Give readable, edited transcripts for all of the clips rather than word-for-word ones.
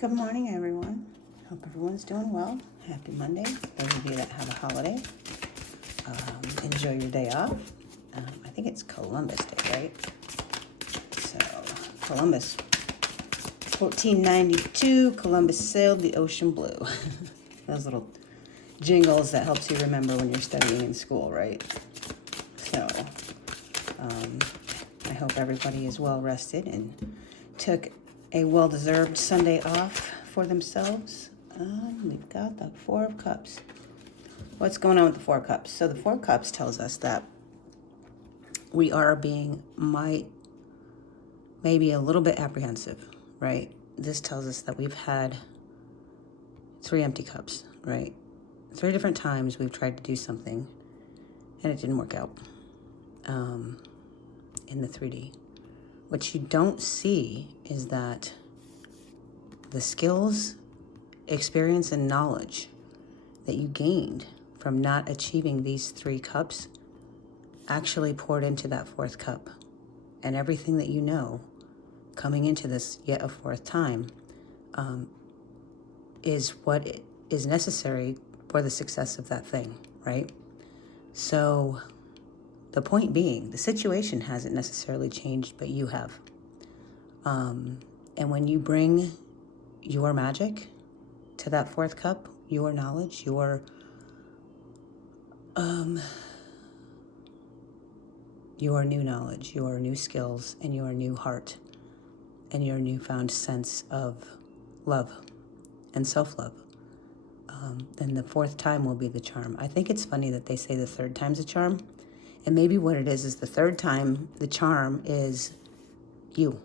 Good morning, everyone. Hope everyone's doing well. Happy Monday. Those of you that have a holiday, enjoy your day off. I think it's Columbus Day, right? So, Columbus, 1492, Columbus sailed the ocean blue. Those little jingles that helps you remember when you're studying in school, right? So, I hope everybody is well rested and took a well-deserved Sunday off for themselves. We've got the Four of Cups. What's going on with the Four of Cups? So the Four of Cups tells us that we are being maybe a little bit apprehensive, right? This tells us that we've had 3 empty cups, right? 3 different times we've tried to do something and it didn't work out in the 3D. What you don't see is that the skills, experience, and knowledge that you gained from not achieving these 3 cups actually poured into that 4th cup. And everything that you know coming into this yet a 4th time is what is necessary for the success of that thing, right? So the point being, the situation hasn't necessarily changed, but you have. And when you bring your magic to that 4th cup, your knowledge, your new knowledge, your new skills, and your new heart, and your newfound sense of love and self-love, then the 4th time will be the charm. I think it's funny that they say the 3rd time's a charm. And maybe what it is the 3rd time, the charm is you,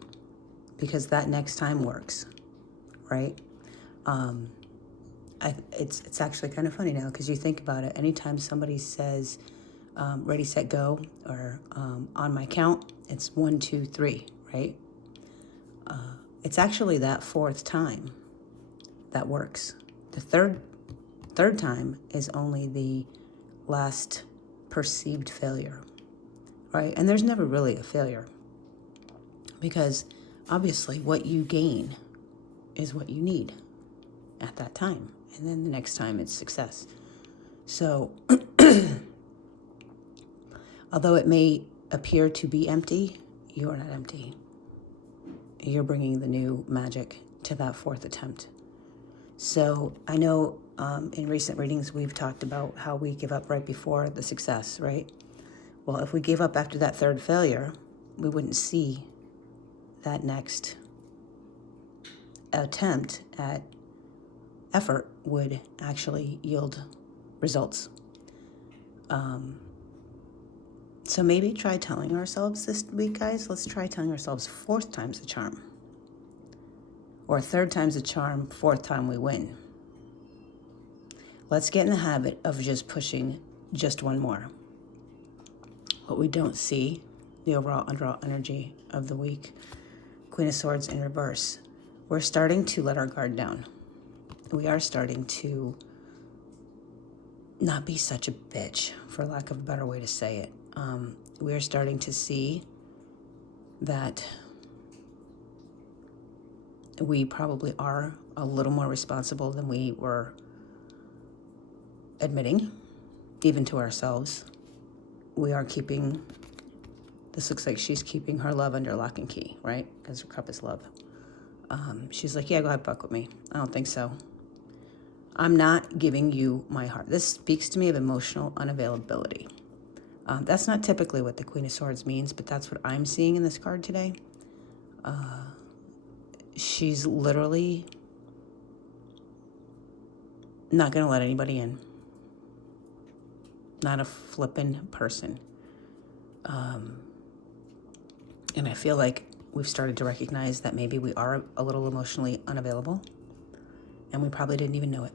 because that next time works, right? It's actually kind of funny now because you think about it. Anytime somebody says, ready, set, go, or on my count, it's 1, 2, 3, right? It's actually that 4th time that works. The third time is only the last perceived failure, right? And there's never really a failure because obviously what you gain is what you need at that time. And then the next time it's success. So although it may appear to be empty, you are not empty. You're bringing the new magic to that 4th attempt. So I know in recent readings we've talked about how we give up right before the success, right? Well, if we gave up after that 3rd failure, we wouldn't see that next attempt at effort would actually yield results. So maybe try telling ourselves this week, guys, let's try telling ourselves 4th time's a charm. Or 3rd time's a charm, 4th time we win. Let's get in the habit of just pushing just one more. What we don't see, the overall underall energy of the week, Queen of Swords in reverse. We're starting to let our guard down. We are starting to not be such a bitch, for lack of a better way to say it. We are starting to see that we probably are a little more responsible than we were admitting, even to ourselves. We are keeping, this looks like she's keeping her love under lock and key, right? Because her cup is love. She's like, yeah, go ahead, fuck with me. I don't think so. I'm not giving you my heart. This speaks to me of emotional unavailability. That's not typically what the Queen of Swords means, but that's what I'm seeing in this card today. She's literally not going to let anybody in. Not a flippin' person. And I feel like we've started to recognize that maybe we are a little emotionally unavailable, and we probably didn't even know it.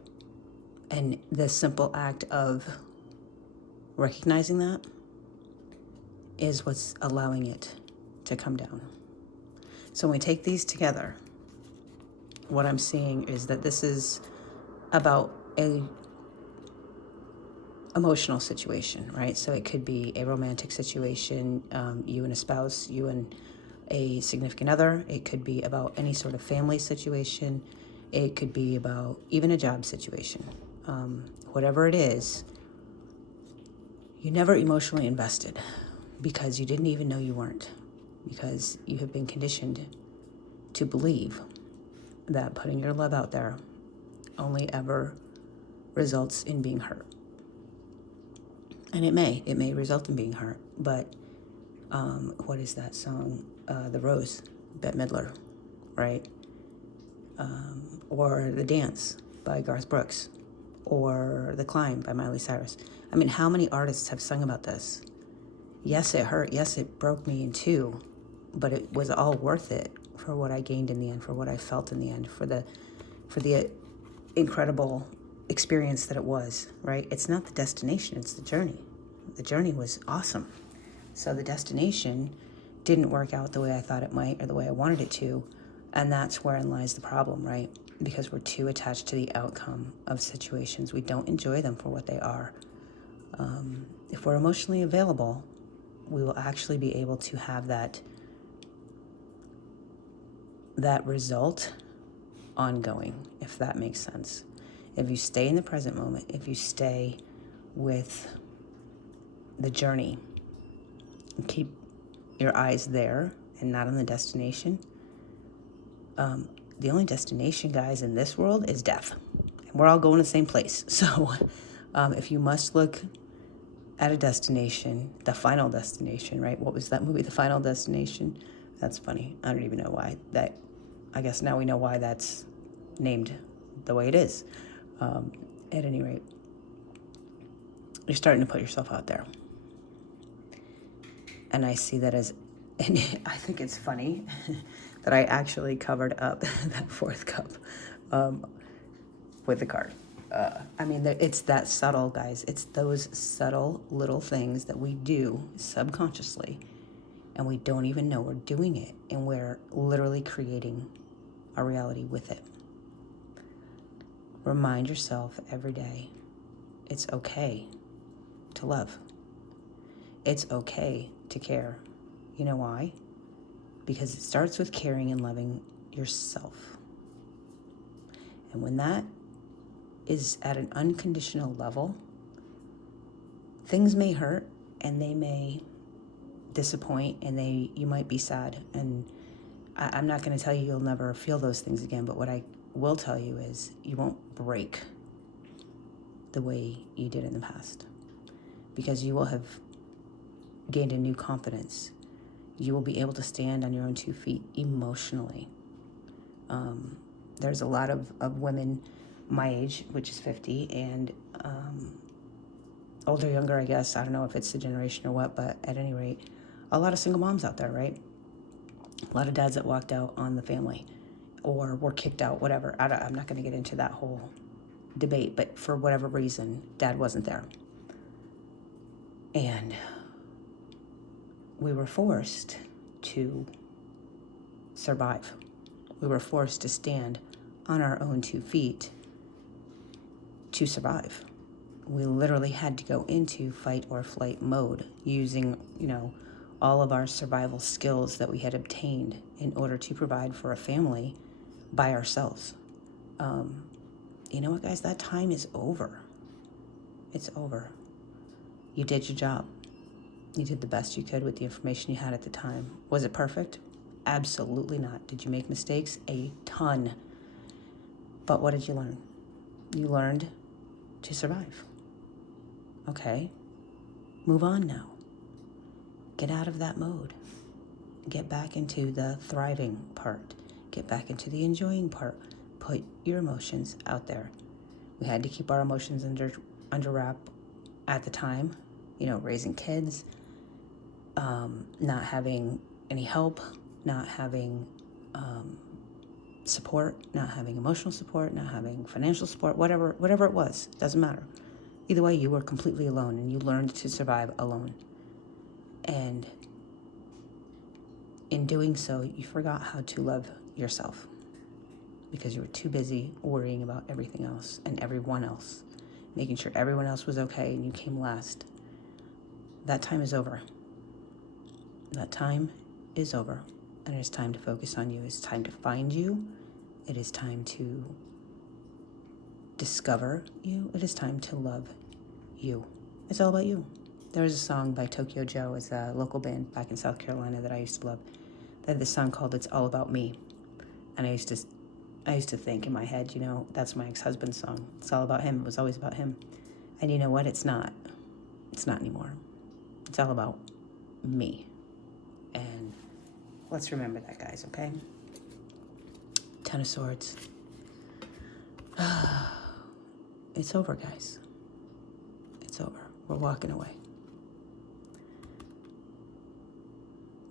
And the simple act of recognizing that is what's allowing it to come down. So when we take these together, what I'm seeing is that this is about a emotional situation, right? So it could be a romantic situation, you and a spouse, you and a significant other. It could be about any sort of family situation. It could be about even a job situation. Whatever it is, you never emotionally invested because you didn't even know you weren't, because you have been conditioned to believe that putting your love out there only ever results in being hurt. And it may result in being hurt, but what is that song? The Rose, Bette Midler, right? Or The Dance by Garth Brooks, or The Climb by Miley Cyrus. I mean, how many artists have sung about this? Yes, it hurt. Yes, it broke me in two, but it was all worth it for what I gained in the end, for what I felt in the end, for the incredible experience that it was, right? It's not the destination, it's the journey. The journey was awesome. So the destination didn't work out the way I thought it might or the way I wanted it to, and that's wherein lies the problem, right? Because we're too attached to the outcome of situations. We don't enjoy them for what they are. If we're emotionally available, we will actually be able to have that result ongoing, if that makes sense. If you stay in the present moment, if you stay with the journey, and keep your eyes there and not on the destination. The only destination, guys, in this world is death. And we're all going to the same place. So if you must look at a destination, the final destination, right? What was that movie, The Final Destination? That's funny. I don't even know why. I guess now we know why that's named the way it is. At any rate, you're starting to put yourself out there. And I see that and I think it's funny that I actually covered up that fourth cup with the card. I mean, it's that subtle, guys. It's those subtle little things that we do subconsciously, and we don't even know we're doing it, and we're literally creating our reality with it. Remind yourself every day, it's okay to love. It's okay to care. You know why? Because it starts with caring and loving yourself. And when that is at an unconditional level, things may hurt and they may disappoint and you might be sad. And I'm not going to tell you you'll never feel those things again, but what I will tell you is you won't break the way you did in the past, because you will have gained a new confidence. You will be able to stand on your own 2 feet emotionally. There's a lot of women my age, which is 50, and older, younger, I guess. I don't know if it's the generation or what, but at any rate, a lot of single moms out there, right? A lot of dads that walked out on the family or were kicked out, whatever. I'm not going to get into that whole debate, but for whatever reason, dad wasn't there. And we were forced to survive. We were forced to stand on our own 2 feet to survive. We literally had to go into fight or flight mode using, all of our survival skills that we had obtained in order to provide for a family by ourselves. You know what, guys? That time is over. It's over. You did your job. You did the best you could with the information you had at the time. Was it perfect? Absolutely not. Did you make mistakes? A ton. But what did you learn? You learned to survive. Okay. Move on now. Get out of that mode. Get back into the thriving part. Get back into the enjoying part. Put your emotions out there. We had to keep our emotions under wrap at the time. Raising kids, not having any help, not having support, not having emotional support, not having financial support, whatever it was, doesn't matter. Either way, you were completely alone, and you learned to survive alone. And in doing so, you forgot how to love yourself because you were too busy worrying about everything else and everyone else, making sure everyone else was okay and you came last. That time is over. That time is over. And it's time to focus on you. It's time to find you It is time to discover you. It is time to love you. It's all about you. There was a song by Tokyo Joe. It's a local band back in South Carolina that I used to love. They had this song called It's All About Me. And I used to think in my head, that's my ex-husband's song. It's all about him. It was always about him. And you know what? It's not. It's not anymore. It's all about me. And let's remember that, guys, okay? Ten of Swords. It's over, guys. It's over. We're walking away.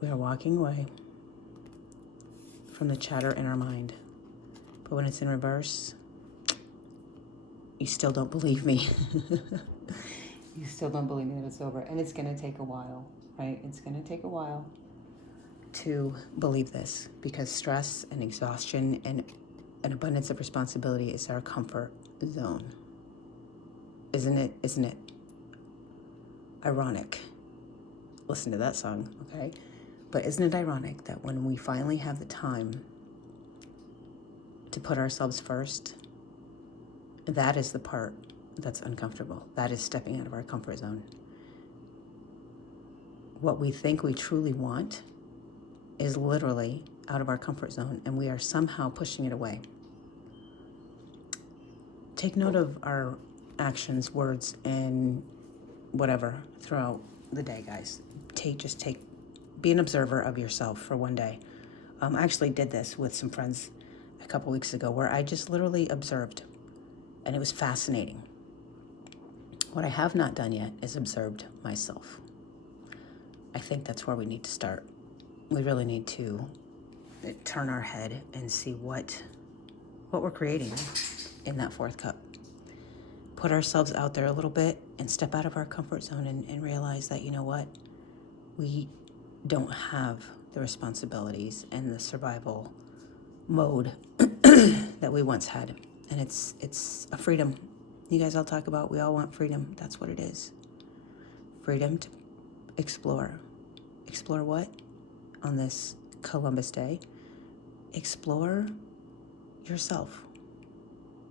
We are walking away from the chatter in our mind. But when it's in reverse, you still don't believe me. You still don't believe me that it's over. And it's going to take a while, right? It's going to take a while to believe this, because stress and exhaustion and an abundance of responsibility is our comfort zone. Isn't it ironic? Listen to that song, okay? But isn't it ironic that when we finally have the time to put ourselves first, that is the part that's uncomfortable. That is stepping out of our comfort zone. What we think we truly want is literally out of our comfort zone, and we are somehow pushing it away. Take note of our actions, words, and whatever throughout the day, guys. Be an observer of yourself for one day. I actually did this with some friends a couple weeks ago, where I just literally observed, and it was fascinating. What I have not done yet is observed myself. I think that's where we need to start. We really need to turn our head and see what we're creating in that fourth cup. Put ourselves out there a little bit and step out of our comfort zone and realize that, you know what? We don't have the responsibilities and the survival mode that we once had. And it's a freedom. You guys all talk about, we all want freedom. That's what it is. Freedom to explore. Explore what? On this Columbus Day. Explore yourself.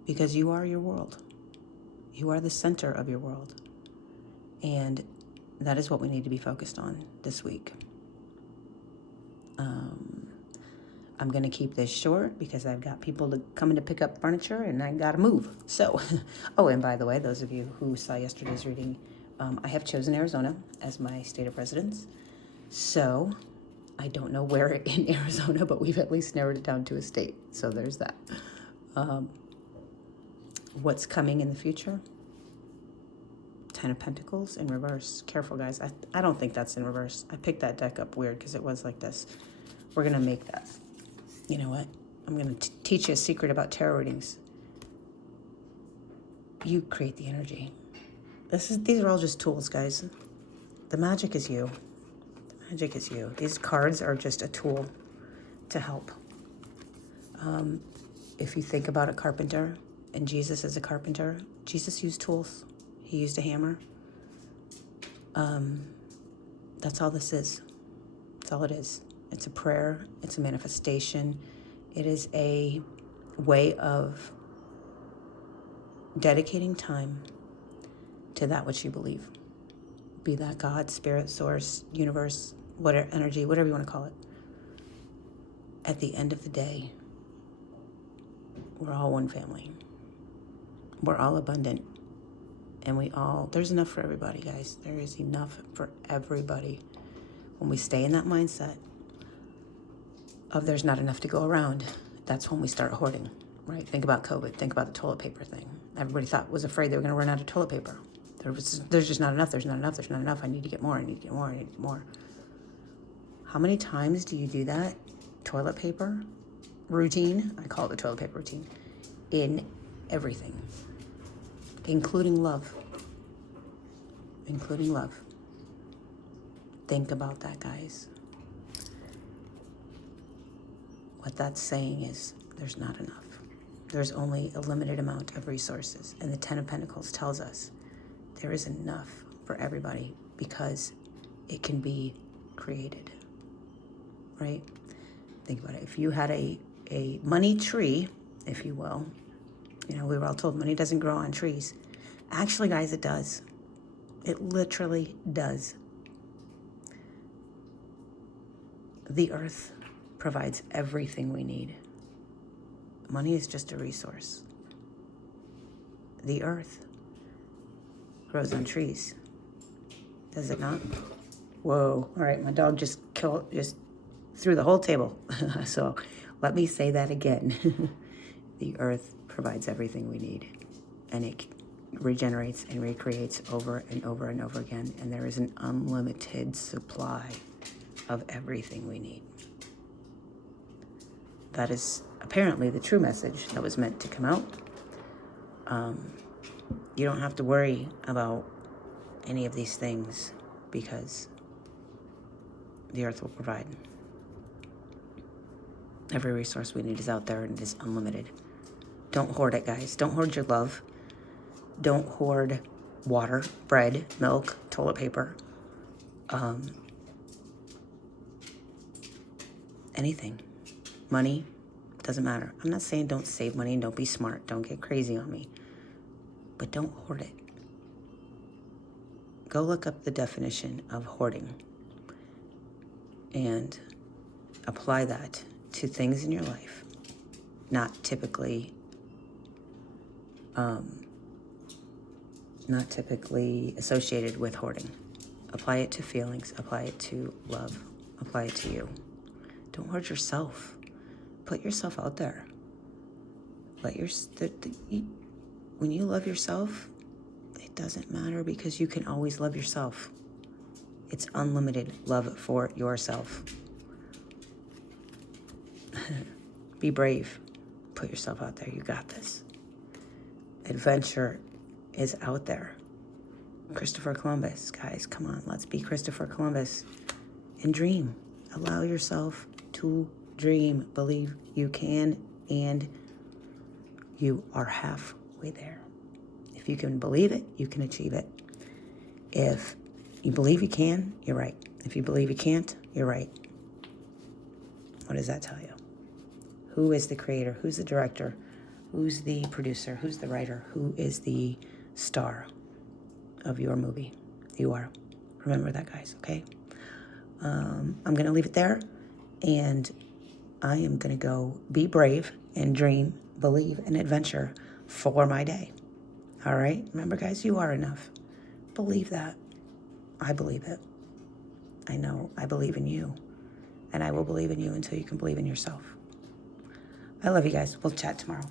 Because you are your world. You are the center of your world. And that is what we need to be focused on this week. I'm going to keep this short because I've got people coming to pick up furniture and I got to move. So, oh, and by the way, those of you who saw yesterday's reading, I have chosen Arizona as my state of residence. So I don't know where in Arizona, but we've at least narrowed it down to a state. So there's that. What's coming in the future? Ten of Pentacles in reverse. Careful, guys. I don't think that's in reverse. I picked that deck up weird because it was like this. We're going to make that. You know what? I'm going to teach you a secret about tarot readings. You create the energy. These are all just tools, guys. The magic is you. The magic is you. These cards are just a tool to help. If you think about a carpenter and Jesus as a carpenter, Jesus used tools. He used a hammer. That's all this is. That's all it is. It's a prayer. It's a manifestation. It is a way of dedicating time to that which you believe. Be that God, spirit, source, universe, whatever, energy, whatever you want to call it. At the end of the day, we're all one family. We're all abundant. And there's enough for everybody, guys. There is enough for everybody. When we stay in that mindset of there's not enough to go around, that's when we start hoarding, right? Think about COVID. Think about the toilet paper thing. Everybody was afraid they were going to run out of toilet paper. There's just not enough. There's not enough. There's not enough. I need to get more. I need to get more. I need to get more. How many times do you do that? Toilet paper routine. I call it the toilet paper routine. In everything. Including love. Including love. Think about that, guys. What that's saying is there's not enough. There's only a limited amount of resources. And the Ten of Pentacles tells us there is enough for everybody because it can be created. Right? Think about it. If you had a a money tree, if you will. You know, we were all told money doesn't grow on trees. Actually, guys, it does. It literally does. The earth provides everything we need. Money is just a resource. The earth grows on trees. Does it not? Whoa. All right, my dog just threw the whole table. So let me say that again. The earth provides everything we need, and it regenerates and recreates over and over and over again, and there is an unlimited supply of everything we need. That is apparently the true message that was meant to come out. You don't have to worry about any of these things because the earth will provide. Every resource we need is out there and it is unlimited. Don't hoard it, guys. Don't hoard your love. Don't hoard water, bread, milk, toilet paper, anything. Money, doesn't matter. I'm not saying don't save money and don't be smart. Don't get crazy on me. But don't hoard it. Go look up the definition of hoarding and apply that to things in your life, not typically associated with hoarding. Apply it to feelings, apply it to love, apply it to you. Don't hoard yourself. Put yourself out there. When you love yourself, it doesn't matter because you can always love yourself. It's unlimited love for yourself. Be brave. Put yourself out there. You got this. Adventure is out there. Christopher Columbus, guys, come on. Let's be Christopher Columbus and dream. Allow yourself to dream. Believe you can, and you are halfway there. If you can believe it, you can achieve it. If you believe you can, you're right. If you believe you can't, you're right. What does that tell you? Who is the creator? Who's the director? Who's the producer? Who's the writer? Who is the star of your movie? You are. Remember that, guys, okay? I'm going to leave it there, and I am going to go be brave and dream, believe, and adventure for my day. All right? Remember, guys, you are enough. Believe that. I believe it. I know I believe in you, and I will believe in you until you can believe in yourself. I love you guys. We'll chat tomorrow.